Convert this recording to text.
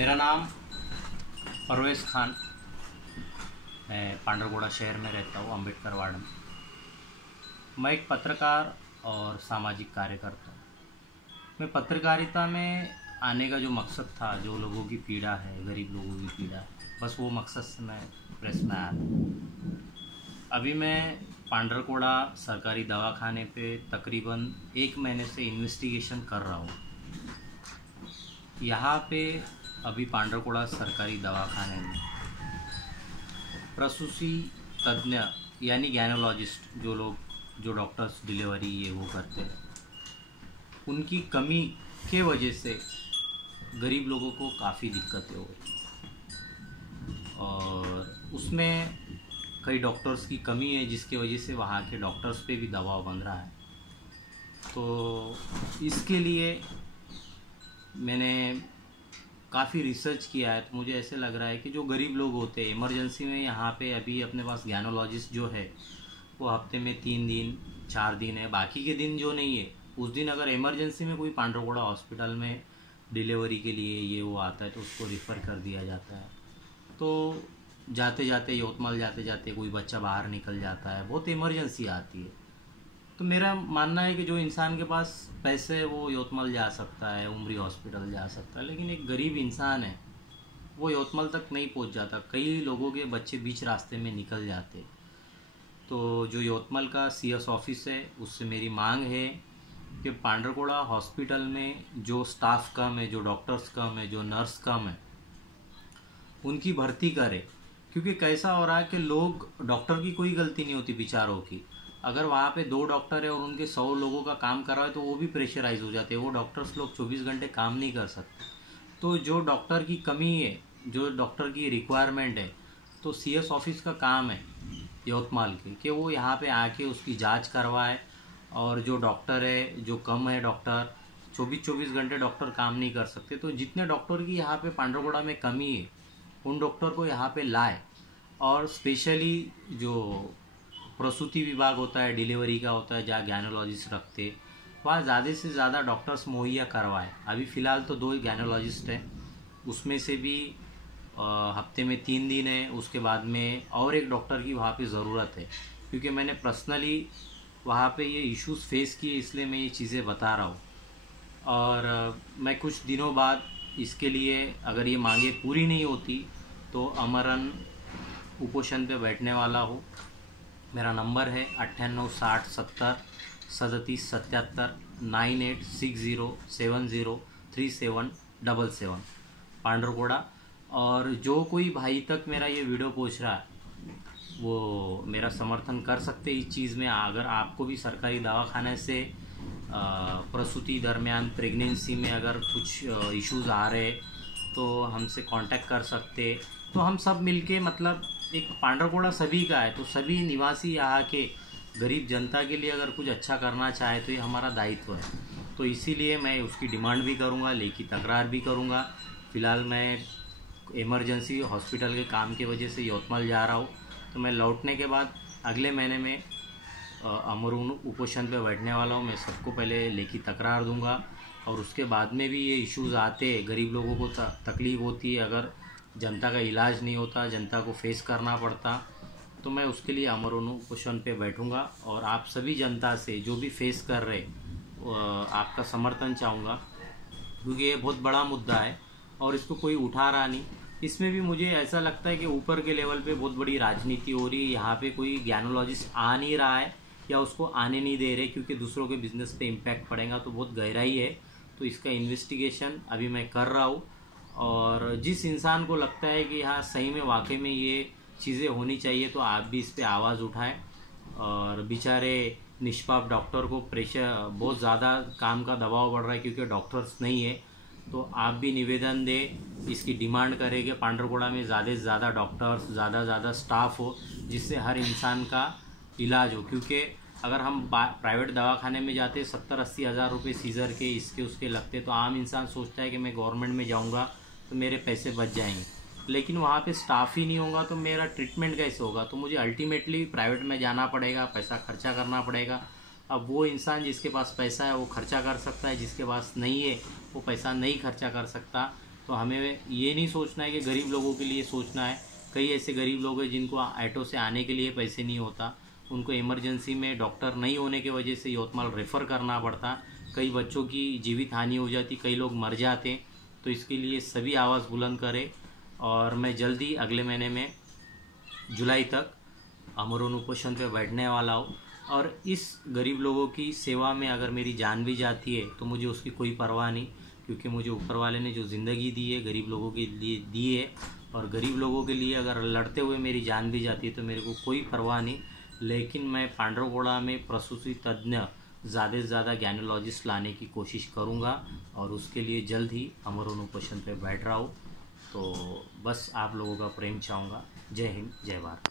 मेरा नाम परवेज़ खान। मैं पांडरगोड़ा शहर में रहता हूँ, अम्बेडकर वार्ड में। मैं एक पत्रकार और सामाजिक कार्यकर्ता हूँ। मैं पत्रकारिता में आने का जो मकसद था, जो लोगों की पीड़ा है, गरीब लोगों की पीड़ा है, बस वो मकसद से मैं प्रेस में आया था। अभी मैं पांडरगोड़ा सरकारी दवाखाने पे तकरीबन 1 महीने से इन्वेस्टिगेशन कर रहा हूँ। यहाँ पे अभी पांडरगोड़ा सरकारी दवाखाने में प्रसूति तज्ञ यानी गायनोलॉजिस्ट जो डॉक्टर्स डिलीवरी ये वो करते हैं, उनकी कमी के वजह से गरीब लोगों को काफ़ी दिक्कतें हो रही और उसमें कई डॉक्टर्स की कमी है, जिसके वजह से वहाँ के डॉक्टर्स पे भी दबाव बन रहा है। तो इसके लिए मैंने काफ़ी रिसर्च किया है। तो मुझे ऐसे लग रहा है कि जो गरीब लोग होते हैं इमरजेंसी में, यहाँ पे अभी अपने पास गायनोलॉजिस्ट जो है वो हफ्ते में 3 दिन 4 दिन है, बाकी के दिन जो नहीं है उस दिन अगर इमरजेंसी में कोई पांडरगोड़ा हॉस्पिटल में डिलीवरी के लिए ये वो आता है तो उसको रिफ़र कर दिया जाता है। तो जाते जाते यवतमाल जाते जाते कोई बच्चा बाहर निकल जाता है, बहुत इमरजेंसी आती है। तो मेरा मानना है कि जो इंसान के पास पैसे है वो यवतमाल जा सकता है, उमरी हॉस्पिटल जा सकता है, लेकिन एक गरीब इंसान है वो यवतमाल तक नहीं पहुंच जाता। कई लोगों के बच्चे बीच रास्ते में निकल जाते। तो जो यवतमाल का CS ऑफिस है उससे मेरी मांग है कि पांडरगोड़ा हॉस्पिटल में जो स्टाफ कम है, जो डॉक्टर्स कम है, जो नर्स कम है, उनकी भर्ती करे। क्योंकि कैसा हो रहा है कि लोग, डॉक्टर की कोई गलती नहीं होती बेचारों की, अगर वहाँ पे 2 डॉक्टर है और उनके 100 लोगों का काम कर रहा है तो वो भी प्रेशराइज हो जाते हैं। वो डॉक्टर्स लोग 24 घंटे काम नहीं कर सकते। तो जो डॉक्टर की कमी है, जो डॉक्टर की रिक्वायरमेंट है, तो CS ऑफिस का काम है यवतमाल के कि वो यहाँ पे आके उसकी जांच करवाए। और जो डॉक्टर है, जो कम है डॉक्टर, 24 घंटे डॉक्टर काम नहीं कर सकते, तो जितने डॉक्टर की यहाँ पे पांडरगोड़ा में कमी है उन डॉक्टर को यहाँ पे लाए। और स्पेशली जो प्रसूति विभाग होता है, डिलीवरी का होता है, जहाँ गायनोलॉजिस्ट रखते, वहाँ ज़्यादा से ज़्यादा डॉक्टर्स मुहैया करवाए। अभी फ़िलहाल तो 2 गायनोलॉजिस्ट हैं, उसमें से भी हफ्ते में 3 दिन है, उसके बाद में और एक डॉक्टर की वहाँ पे ज़रूरत है। क्योंकि मैंने पर्सनली वहाँ पे ये इश्यूज़ फेस किए, इसलिए मैं ये चीज़ें बता रहा हूँ। और मैं कुछ दिनों बाद इसके लिए, अगर ये मांगे पूरी नहीं होती तो अमरन उपोषण पे बैठने वाला हूँ। मेरा नंबर है 9860703777 9860703777 पांडरगोड़ा। और जो कोई भाई तक मेरा ये वीडियो पहुँच रहा है वो मेरा समर्थन कर सकते इस चीज़ में। अगर आपको भी सरकारी दवाखाने से प्रसूति दरमियान, प्रेगनेंसी में अगर कुछ इश्यूज़ आ रहे तो हमसे कांटेक्ट कर सकते। तो हम सब मिलके, मतलब एक पांडरगोड़ा सभी का है, तो सभी निवासी यहाँ के गरीब जनता के लिए अगर कुछ अच्छा करना चाहे तो ये हमारा दायित्व है। तो इसीलिए मैं उसकी डिमांड भी करूँगा, लेखी तकरार भी करूँगा। फ़िलहाल मैं इमरजेंसी हॉस्पिटल के काम की वजह से यवतमाल जा रहा हूँ। तो मैं लौटने के बाद अगले महीने में अमरून उपोषण पे बैठने वाला हूँ। मैं सबको पहले लेखी तकरार दूंगा और उसके बाद में भी ये इश्यूज़ आते, गरीब लोगों को तकलीफ़ होती है, अगर जनता का इलाज नहीं होता, जनता को फेस करना पड़ता, तो मैं उसके लिए अमरून उपोषण पे बैठूंगा। और आप सभी जनता से जो भी फेस कर रहे आपका समर्थन चाहूँगा, क्योंकि ये बहुत बड़ा मुद्दा है और इसको कोई उठा रहा नहीं। इसमें भी मुझे ऐसा लगता है कि ऊपर के लेवल पे बहुत बड़ी राजनीति हो रही है। यहाँ पे कोई गायनोलॉजिस्ट आ नहीं रहा है या उसको आने नहीं दे रहे, क्योंकि दूसरों के बिजनेस पे इम्पैक्ट पड़ेगा। तो बहुत गहराई है, तो इसका इन्वेस्टिगेशन अभी मैं कर रहा हूँ। और जिस इंसान को लगता है कि हाँ सही में वाकई में ये चीज़ें होनी चाहिए, तो आप भी इस पर आवाज़ उठाएं। और बेचारे निष्पाप डॉक्टर को प्रेशर, बहुत ज़्यादा काम का दबाव बढ़ रहा है क्योंकि डॉक्टर्स नहीं है। तो आप भी निवेदन दें, इसकी डिमांड करें कि पांडरगोड़ा में ज़्यादा से ज़्यादा डॉक्टर्स, ज़्यादा से ज़्यादा स्टाफ हो, जिससे हर इंसान का इलाज हो। क्योंकि अगर हम प्राइवेट दवाखाने में जाते 70-80 हज़ार रुपये सीज़र के, इसके उसके लगते, तो आम इंसान सोचता है कि मैं गवर्नमेंट में जाऊंगा तो मेरे पैसे बच जाएंगे, लेकिन वहाँ पे स्टाफ ही नहीं होगा तो मेरा ट्रीटमेंट कैसे होगा। तो मुझे अल्टीमेटली प्राइवेट में जाना पड़ेगा, पैसा खर्चा करना पड़ेगा। अब वो इंसान जिसके पास पैसा है वो खर्चा कर सकता है, जिसके पास नहीं है वो पैसा नहीं खर्चा कर सकता। तो तो हमें ये नहीं सोचना है कि गरीब लोगों के लिए सोचना है। कई ऐसे गरीब लोग हैं जिनको ऑटो से आने के लिए पैसे नहीं होता, उनको इमरजेंसी में डॉक्टर नहीं होने की वजह से यवतमाल रेफ़र करना पड़ता, कई बच्चों की जीवित हानि हो जाती, कई लोग मर जाते। तो इसके लिए सभी आवाज़ बुलंद करें। और मैं जल्दी अगले महीने में जुलाई तक अमर उपोषण पे बैठने वाला हूँ। और इस गरीब लोगों की सेवा में अगर मेरी जान भी जाती है तो मुझे उसकी कोई परवाह नहीं, क्योंकि मुझे ऊपर वाले ने जो ज़िंदगी दी है गरीब लोगों के लिए दी है, और गरीब लोगों के लिए अगर लड़ते हुए मेरी जान भी जाती है तो मेरे को कोई परवाह नहीं। लेकिन मैं पांडरगोड़ा में प्रसूति तज्ञ ज़्यादा से ज़्यादा गैनोलॉजिस्ट लाने की कोशिश करूँगा, और उसके लिए जल्द ही अमर उपोषण पे बैठ रहा हूँ। तो बस आप लोगों का प्रेम चाहूँगा। जय हिंद, जय भारत।